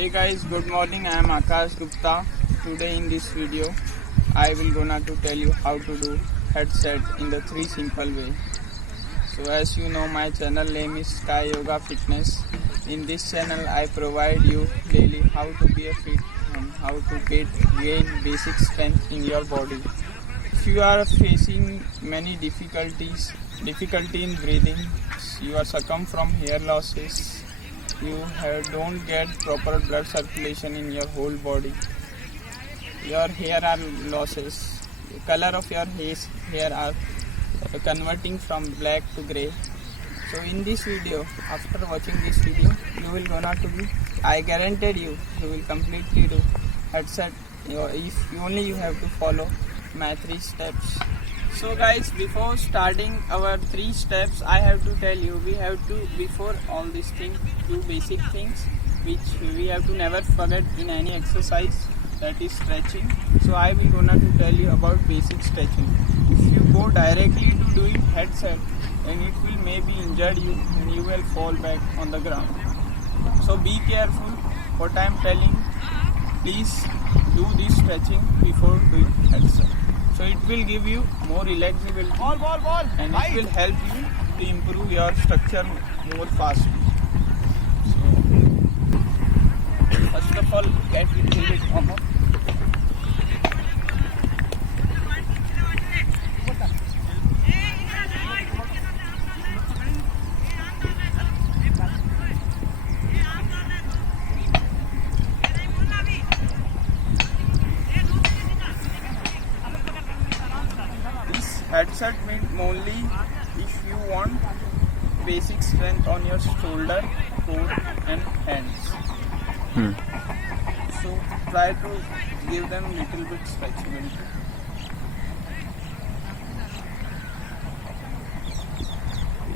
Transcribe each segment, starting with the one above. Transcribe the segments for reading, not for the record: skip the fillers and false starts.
Hey guys, good morning. I am Akash Gupta. Today in this video, I will gonna to tell you how to do headset in the 3 simple way. So as you know, my channel name is Sky Yoga Fitness. In this channel, I provide you daily how to be a fit and how to gain basic strength in your body. If you are facing many difficulty in breathing, you are succumb from hair losses, don't get proper blood circulation in your whole body, your hair are losses, the color of your hair are converting from black to grey. So in this video, after watching this video, you will gonna to be, I guaranteed you will completely do headset if you have to follow my 3 steps. So guys, before starting our 3 steps, I have to tell you, we have to, before all these things, do basic things which we have to never forget in any exercise, that is stretching. So I will gonna to tell you about basic stretching. If you go directly to doing headset, then it will maybe injure you and you will fall back on the ground. So be careful what I am telling. Please do this stretching before doing headset. So it will give you more relaxability and it will help you to improve your structure more fast. So first of all, get a little bit warm up. Headset means only if you want basic strength on your shoulder, core and hands. So try to give them little bit stretchability.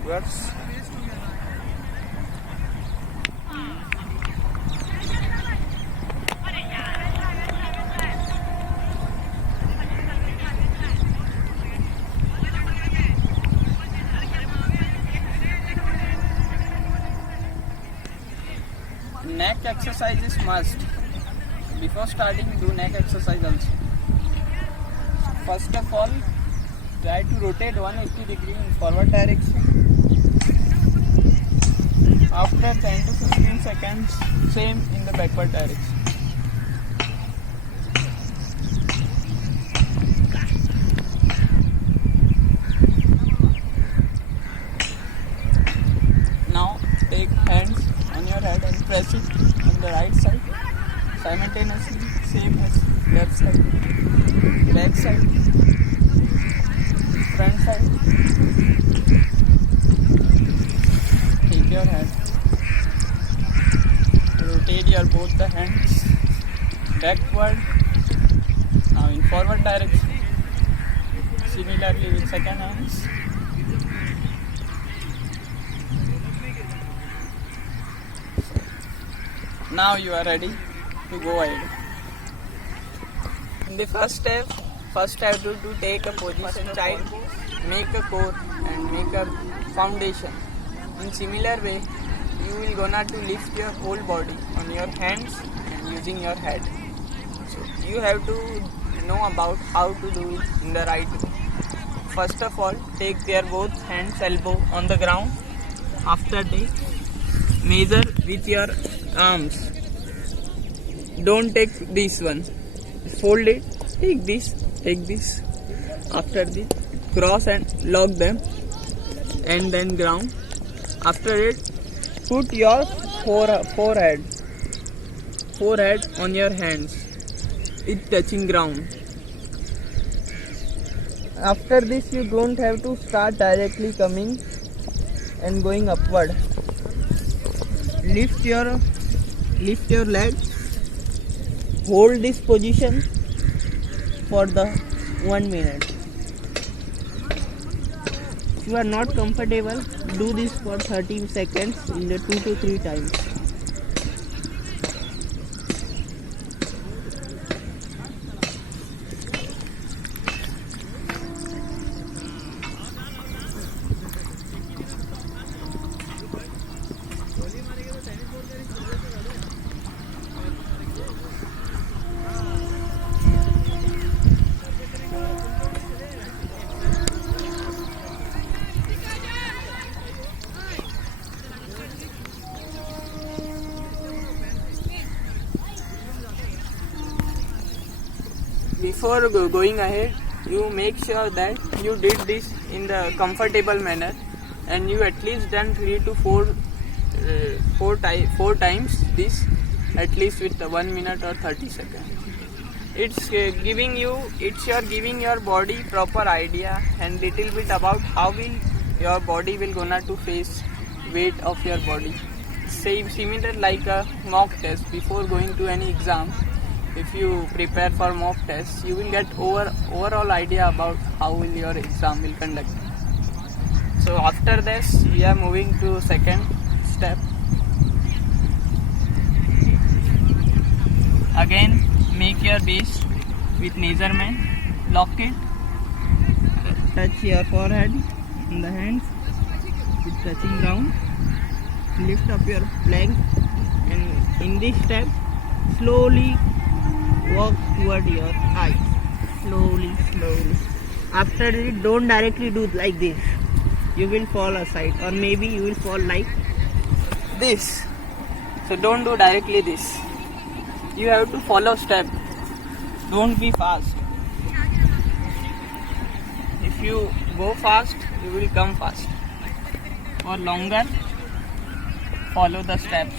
Reverse. Neck exercise is must. Before starting, do neck exercise also. First of all, try to rotate 180 degrees in forward direction. After 10 to 15 seconds, same in the backward direction. Now take hands on your head and press it on the right side simultaneously, same as left side, back side, front side. Take your hand, rotate your both the hands backward, now in forward direction, similarly with second hands. Now you are ready to go ahead. In the first step to take a position child, make a core and make a foundation. In similar way, you will gonna to lift your whole body on your hands and using your head. So you have to know about how to do it in the right way. First of all, take their both hands elbow on the ground. After that, measure with your arms. Don't take this one, fold it, take this. After this, cross and lock them and then ground. After it, put your forehead on your hands, it touching ground. After this, you don't have to start directly coming and going upward. Lift your leg, hold this position for the 1 minute. If you are not comfortable, do this for 30 seconds in the 2 to 3 times. before going ahead, you make sure that you did this in the comfortable manner, and you at least done 3 to 4 times this, at least with 1 minute or 30 seconds. It's giving your body proper idea and little bit about how will your body will gonna to face weight of your body. Same similar like a mock test. Before going to any exam, if you prepare for mock test, you will get overall idea about how will your exam will conduct. So after this, we are moving to second step. Again, make your base with measurement, lock it, touch your forehead in the hands with touching down, lift up your plank, and in this step slowly walk toward your eyes, slowly. After it, don't directly do like this, you will fall aside, or maybe you will fall like this. So don't do directly this, you have to follow step, don't be fast. If you go fast, you will come fast. For longer, follow the steps.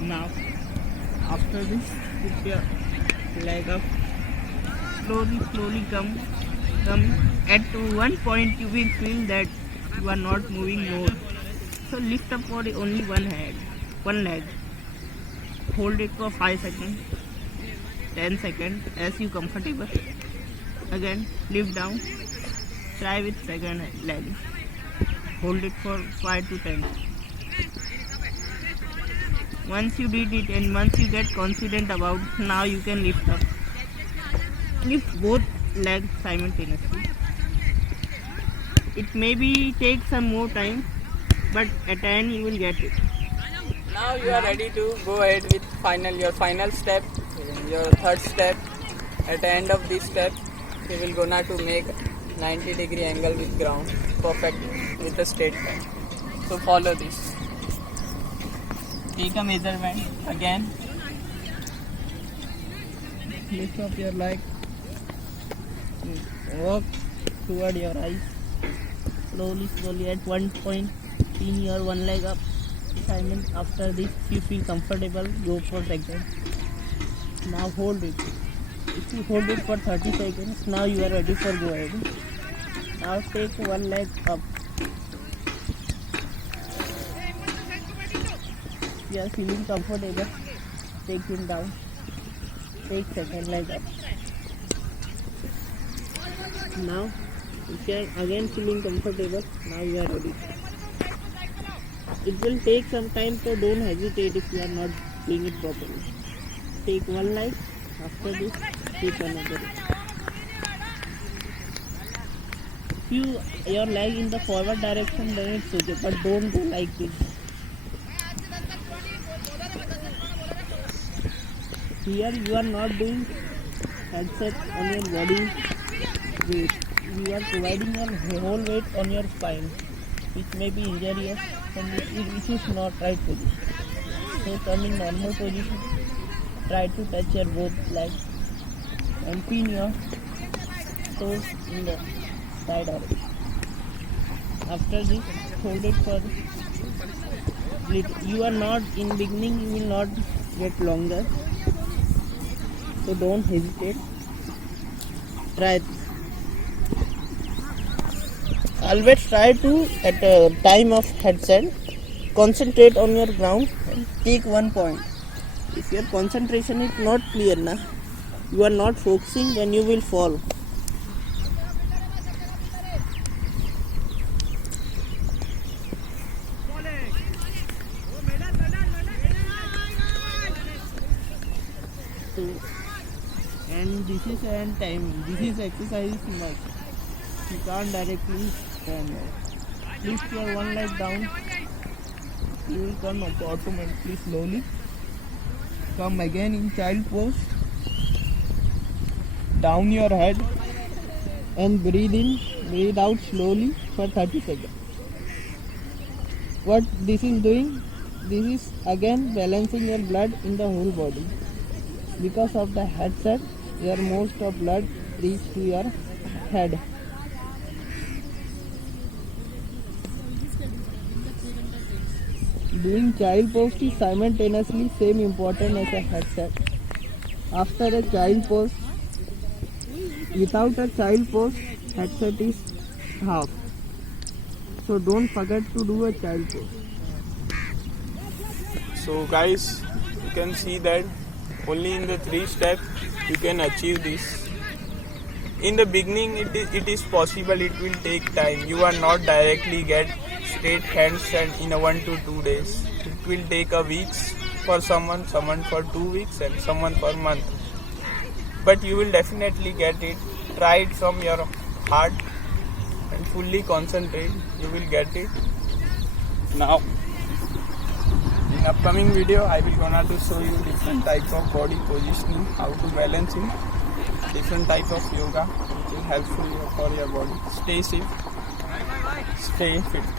Now after this, put your leg up, slowly come. At one point you will feel that you are not moving more, so lift up for only one leg, hold it for 5 seconds, 10 seconds as you comfortable. Again lift down, try with second leg, hold it for 5 to 10. Once you did it and once you get confident about, now you can lift up. Lift both legs simultaneously. It maybe take some more time, but at the end you will get it. Now you are ready to go ahead with your final step, your third step. At the end of this step, you will gonna to make 90-degree angle with ground perfectly with a straight line. So follow this. Take a measurement again. Lift up your leg. Walk toward your eyes. Slowly. At one point, pin your one leg up. After this, if you feel comfortable, go for second. Now hold it. If you hold it for 30 seconds, now you are ready for go ahead. Now take one leg up. If you are feeling comfortable, take him down. Take second leg up. Now, if you are again feeling comfortable, now you are ready. It will take some time, so don't hesitate if you are not doing it properly. Take one leg, after this, take another. If your leg in the forward direction, then it's okay, but don't go like this. Here you are not doing headset on your body weight. You are providing your whole weight on your spine, which may be injurious and which is not right position. So come in normal position. Try to touch your both legs and pin your toes in the side direction. After this, hold it for little. You are not in beginning. You will not get longer. So don't hesitate. Try. Always try to, at a time of headset, concentrate on your ground and take one point. If your concentration is not clear, you are not focusing, then you will fall. And this is end timing. This is exercise much. You can't directly stand up. Lift your one leg down. You will come up automatically slowly. Come again in child pose. Down your head and breathe in, breathe out slowly for 30 seconds. What this is doing? This is again balancing your blood in the whole body. because of the headset where most of blood reach to your head. Doing child pose is simultaneously same important as a headset. After a child pose, without a child pose, headset is half. So don't forget to do a child pose. So guys, you can see that only in the 3 steps you can achieve this. In the beginning it is possible, it will take time. You are not directly get straight handstand in a 1 to 2 days. It will take a week for someone for 2 weeks and someone for a month. But you will definitely get it. Try it from your heart and fully concentrate. You will get it. Now, in upcoming video, I will gonna to show you different types of body positioning, how to balance in different type of yoga, which is helpful for your body. Stay safe, stay fit.